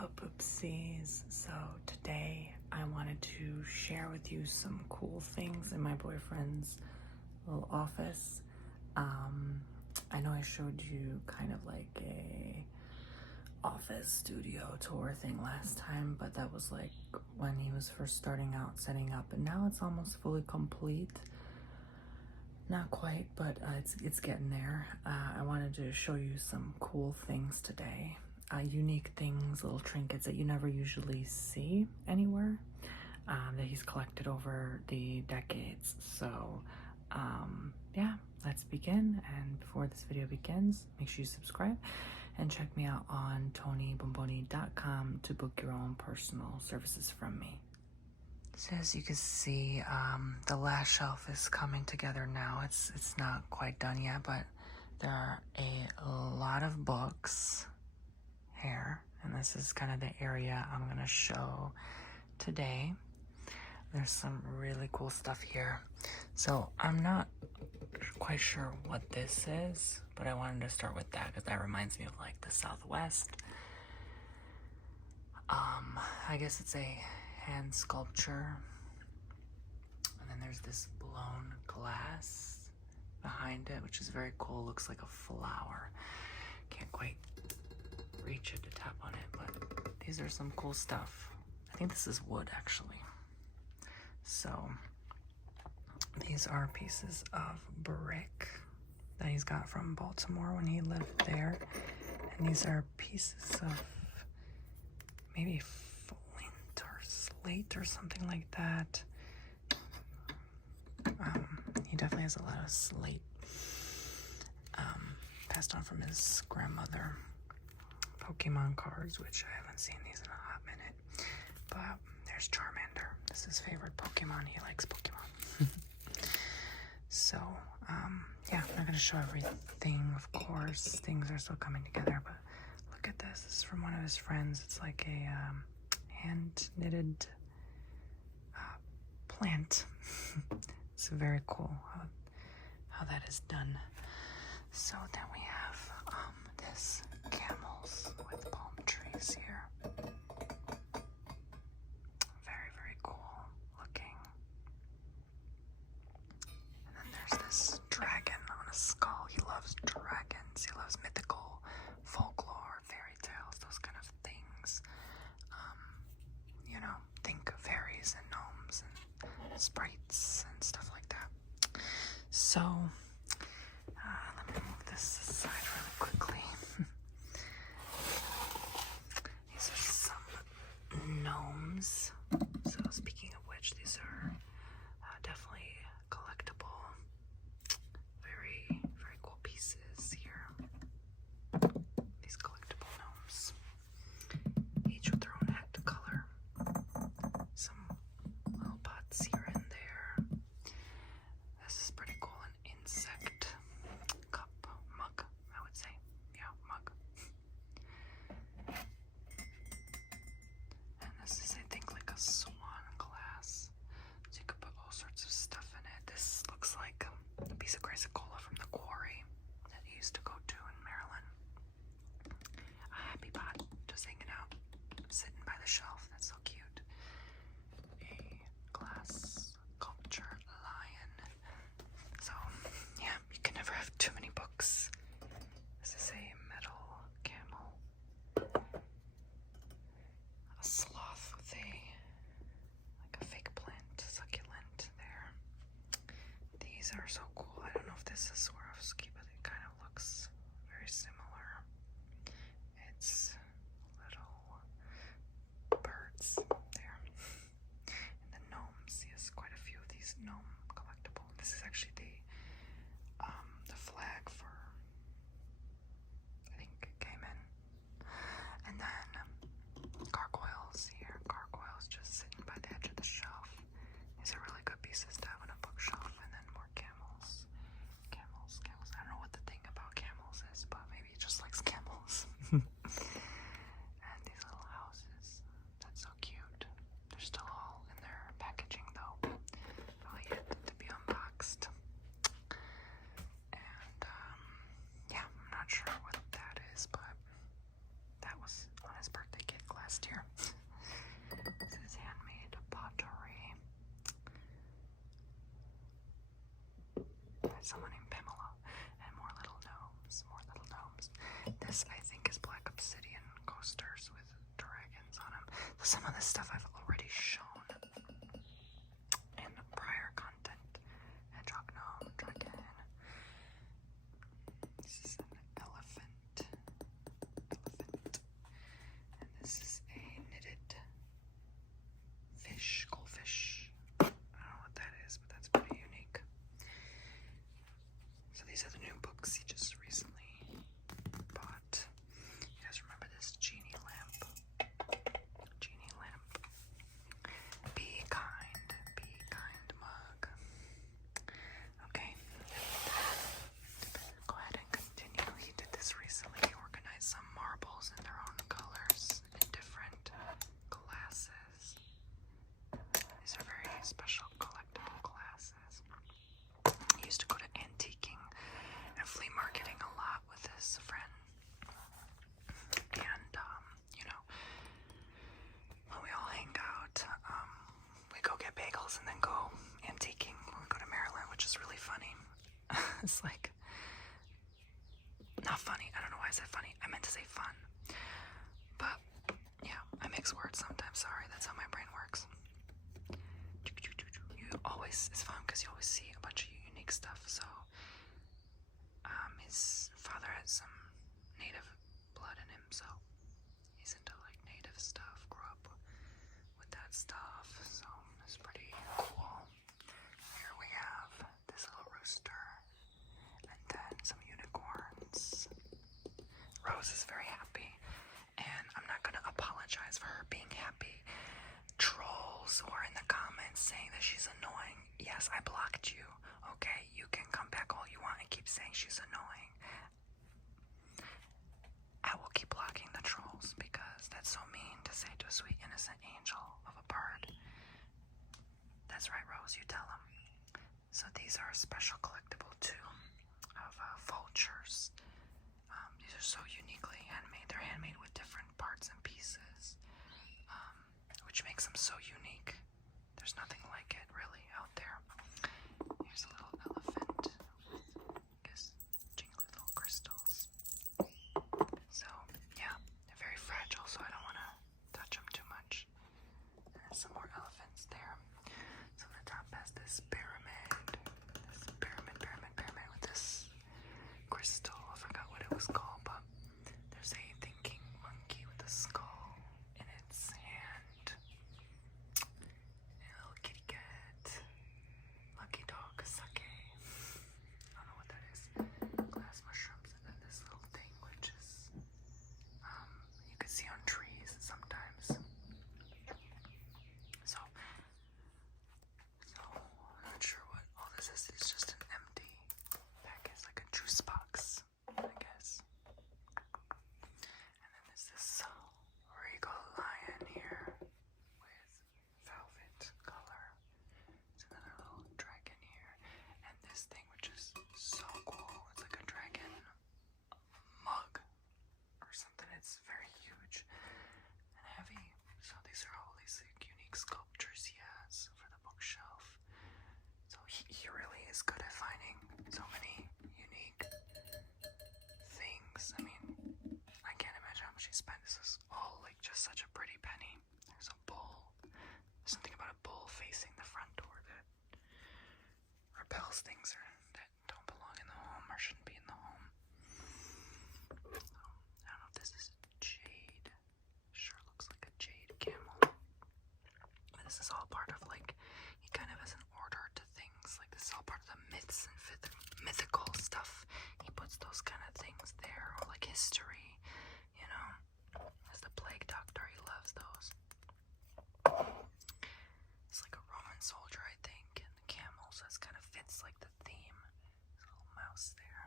Hello poopsies. So today I wanted to share with you some cool things in my boyfriend's little office. I know I showed you kind of like a office studio tour thing last time, but that was like when he was first starting out setting up, and now it's almost fully complete. Not quite, but it's getting there. I wanted to show you some cool things today. Unique things, little trinkets that you never usually see anywhere, that he's collected over the decades. So yeah, let's begin. And before this video begins, make sure you subscribe and check me out on TonyBomboni.com to book your own personal services from me. So as you can see, the last shelf is coming together now. It's not quite done yet, but there are a lot of books here, and this is kind of the area I'm gonna show today. There's some really cool stuff here. So I'm not quite sure what this is, but I wanted to start with that because that reminds me of like the Southwest. I guess it's a hand sculpture, and then there's this blown glass behind it, which is very cool. Looks like a flower. Can't quite reach it to tap on it, but these are some cool stuff. I think this is wood actually. So these are pieces of brick that he's got from Baltimore when he lived there, and these are pieces of maybe flint or slate or something like that. He definitely has a lot of slate, passed on from his grandmother. Pokemon cards, which I haven't seen these in a hot minute. But there's Charmander. This is his favorite Pokemon. He likes Pokemon. So, yeah, I'm not going to show everything, of course. Things are still coming together, but look at this. This is from one of his friends. It's like a hand-knitted plant. It's very cool how that is done. So then we have this camels with palm trees here. Very, very cool looking. And then there's this dragon on a skull. He loves dragons. He loves mythical folklore, fairy tales, those kind of things. You know, think fairies and gnomes and sprites and stuff like that. So let me move this aside really quickly. These are some gnomes. So speaking of which, these are definitely collectible. Very, very cool pieces here. These collectible gnomes, each with their own head color. Some little pots here and there. This is pretty cool. An insect cup, mug, I would say. Yeah, mug. And this is, I think, like a swan glass. So you could put all sorts of stuff in it. This looks like a piece of Cola from the quarry that he used to go to in Maryland. A happy pot, just hanging out, sitting by the shelf. That's so cute. A glass sculpture lion. So, yeah, you can never have too many books. This is a metal camel. A sloth with like a fake plant, succulent there. These are so cool. I don't know if this is Swarovski, but it kind of looks very similar. It's little birds there. And the gnomes, he has contrast here. This is handmade pottery by someone named Pamela, and more little gnomes, more little gnomes. This, I think, is black obsidian coasters with dragons on them. So some of this stuff I've already shown in prior content. Hedgehog gnome, dragon. This is an elephant. And this is a knitted fish, goldfish. I don't know what that is, but that's pretty unique. So these are the new books he just recently bought. You guys remember this genie lamp? Genie lamp. Be kind mug. Okay. Go ahead and continue. He did this recently. He organized some marbles in their own colors in different glasses. These are very special collectible glasses. He used to go to antiquing and flea marketing a lot with his friend. And, when we all hang out, we go get bagels and then go antiquing when we go to Maryland, which is really funny. It's like, not funny. I don't know why I said funny. I meant to say fun. But, yeah, I mix words sometimes. Sorry, that's how my brain works. It's fun because you always see a bunch of unique stuff. So, his father had some native blood in him, so he's into like native stuff, grew up with that stuff, so it's pretty cool. Here we have this little rooster, and then some unicorns. Rose is very happy, and I'm not going to apologize for her being happy. Trolls who are in the comments saying that she's annoying. Yes, I blocked you. Okay, you can come back all you want and keep saying she's annoying. I will keep blocking the trolls because that's so mean to say to a sweet innocent angel of a bird. That's right, Rose, you tell them. So these are a special collectible too of vultures. These are so uniquely handmade. They're handmade with different parts and pieces, which makes them so unique. There's nothing like it really out there. Here's a little elephant with, I guess, jingly little crystals. So, yeah, they're very fragile, so I don't want to touch them too much. And then some more elephants there. So the top has this pyramid with this crystal. I forgot what it was called, but there's a thinking monkey with a skull in its hand. And a little kitty cat. Lucky dog, sake. I don't know what that is. Glass mushrooms, and then this little thing, which is, you can see on trees sometimes. So I'm not sure what all this is. It's just an empty package, like a juice box, I guess. And then there's this regal lion here with velvet color. There's another little dragon here. And this thing, which is so cool. It's like a dragon mug or something. It's very huge and heavy. So these are all these unique sculptures he has for the bookshelf. So he really is good at finding so many unique things. I mean, I can't imagine how much he spent. This is all like just such a pretty penny. There's a bull. There's something about a bull facing the front door that repels things that don't belong in the home or shouldn't be in the home. I don't know if this is jade. Sure looks like a jade camel. But this is all part of, like, he kind of has an order to things. Like, this is all part of the myths and mythical stuff. He puts those kind of things there, or like history, you know. As the plague doctor, he loves those. It's like a Roman soldier, I think, and the camel, so it kind of fits like the theme. There's a little mouse there.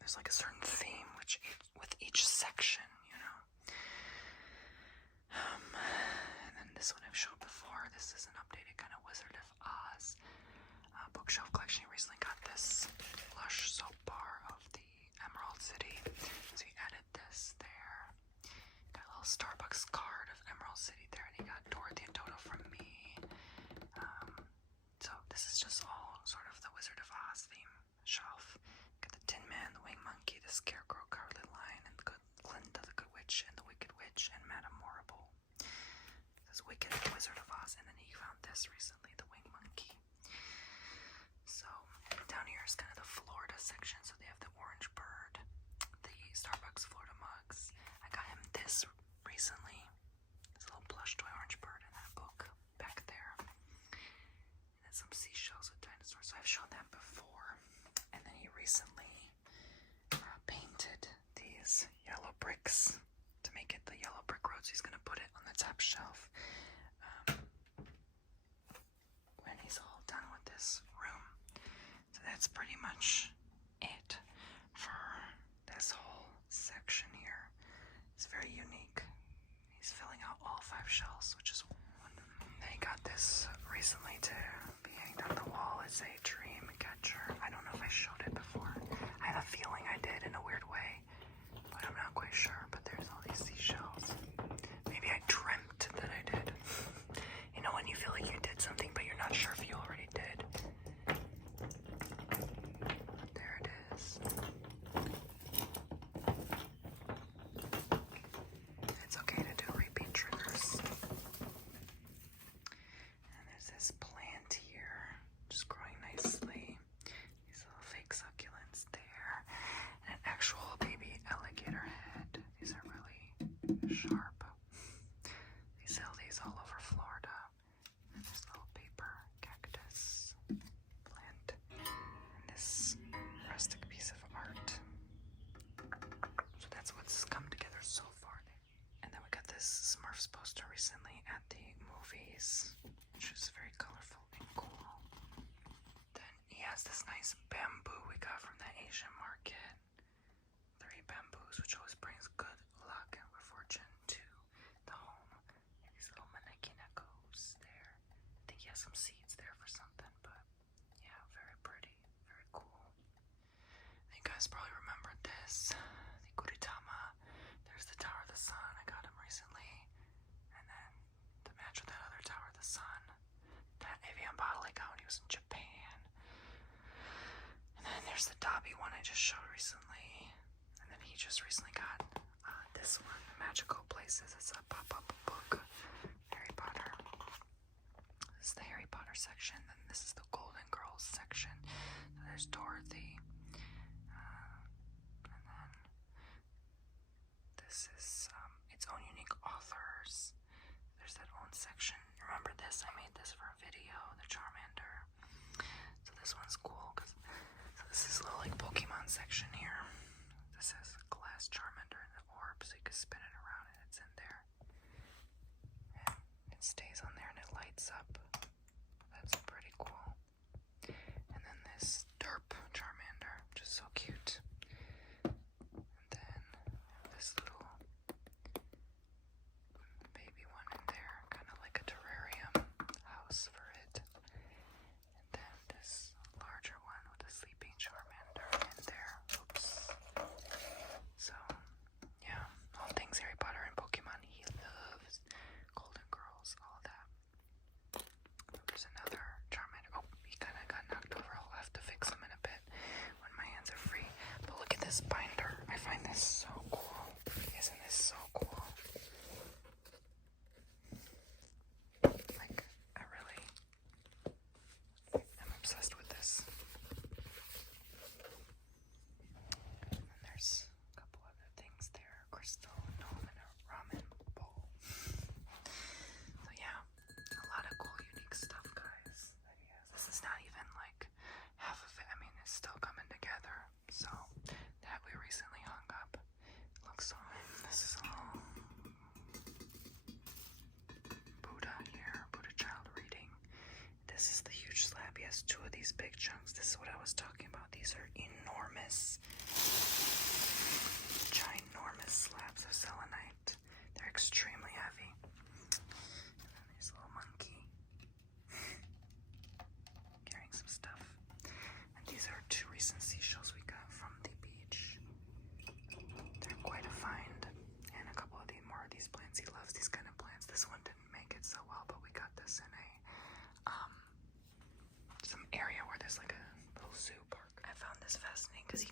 There's like a certain theme with each section, you know. And then this one I've showed before. This is an updated kind of Wizard of Oz bookshelf collection. He recently got this lush soap bar of the Emerald City, so he added this there. Got a little Starbucks card of Emerald City there, and he got Dorothy and Toto from me. So this is just all sort of the Wizard of Oz theme shelf. Got the Tin Man, the Winged Monkey, the Scarecrow, Cowardly Lion, and the Glinda, the Good Witch, and the Wicked Witch, and Madame Morrible. This Wicked Wizard of Oz, and then he found this recently, the Winged Monkey. So down here is kind of the Florida section. So they have the orange bird, the Starbucks Florida mugs. I got him this recently. This little plush toy orange bird in that book back there. And then some seashells with dinosaurs. So I've shown that before. And then he recently painted these yellow bricks to make it the yellow brick road. So he's going to put it on the top shelf. When he's all done with this room. So that's pretty much it for this whole section here. It's very unique. He's filling out all 5 shells, which is wonderful. They got this recently to be hanged on the wall. It's a dream catcher. I don't know if I showed it before. I have a feeling I did in a weird way, but I'm not quite sure. But there's all these seashells. Maybe I dreamt that I did. You know when you feel like you did something, but you're not sure if you already did. There it is. It's okay to do repeat triggers. And there's this plant here, just growing nicely. These little fake succulents there. And an actual baby alligator head. These are really sharp. They sell these all over Florida. And this little paper cactus plant. And this rustic piece of art. So that's what's come together so far. And then we got this Smurfs poster recently at the movies, which is very colorful and cool. Then he has this nice bamboo we got from the Asian market. 3 bamboos, which always brings good luck and good fortune to the home. And these little manekinekos there. I think he has some seeds there for something, but yeah, very pretty, very cool. You guys probably remember this, the Guritama. There's the Tower of the Sun. I got him recently. And then to match with that other Tower of the Sun, that avian bottle I got when he was in Japan. And then there's the Dobby one I just showed recently. And then he just recently got this one, Magical Places. It's a pop-up book, Harry Potter. This is the Harry Potter section. Then this is the Golden Girls section. So there's Dorothy. And then this is its own unique authors. There's that own section. Remember this? I made this for a video, the Charmander. So this one's cool because this is a little like Pokemon section here. This has a glass Charmander and the orb, so you can spin it around and it's in there. And it stays on there and it lights up. That's pretty cool. And then this derp Charmander, which is so cute. And then this little baby one in there, kind of like a terrarium house for it. And then this larger one with a sleeping Charmander in there. Oops. So, yeah, all things Harry Potter and Pokemon he loves. Golden Girls, all that. There's another Charmander. Oh, he kind of got knocked over. I'll have to fix him in a bit when my hands are free. But look at this binder. I find this so cool. Isn't this so cool? Like, I really am obsessed with this. And then there's a couple other things there. Crystal, gnome, and a ramen bowl. So yeah, a lot of cool, unique stuff, guys, that he has. This is not even like half of it. I mean, it's still coming together. So that we recently hung up. Looks so. This is a little Buddha here, Buddha child reading. This is the huge slab. He has 2 of these big chunks. This is what I was talking about. These are enormous, ginormous slabs of selenite. They're extremely heavy. And then there's a little monkey carrying some stuff. And these are 2 recent seashells we got from the beach. They're quite a find. And a couple of more of these plants is fascinating because he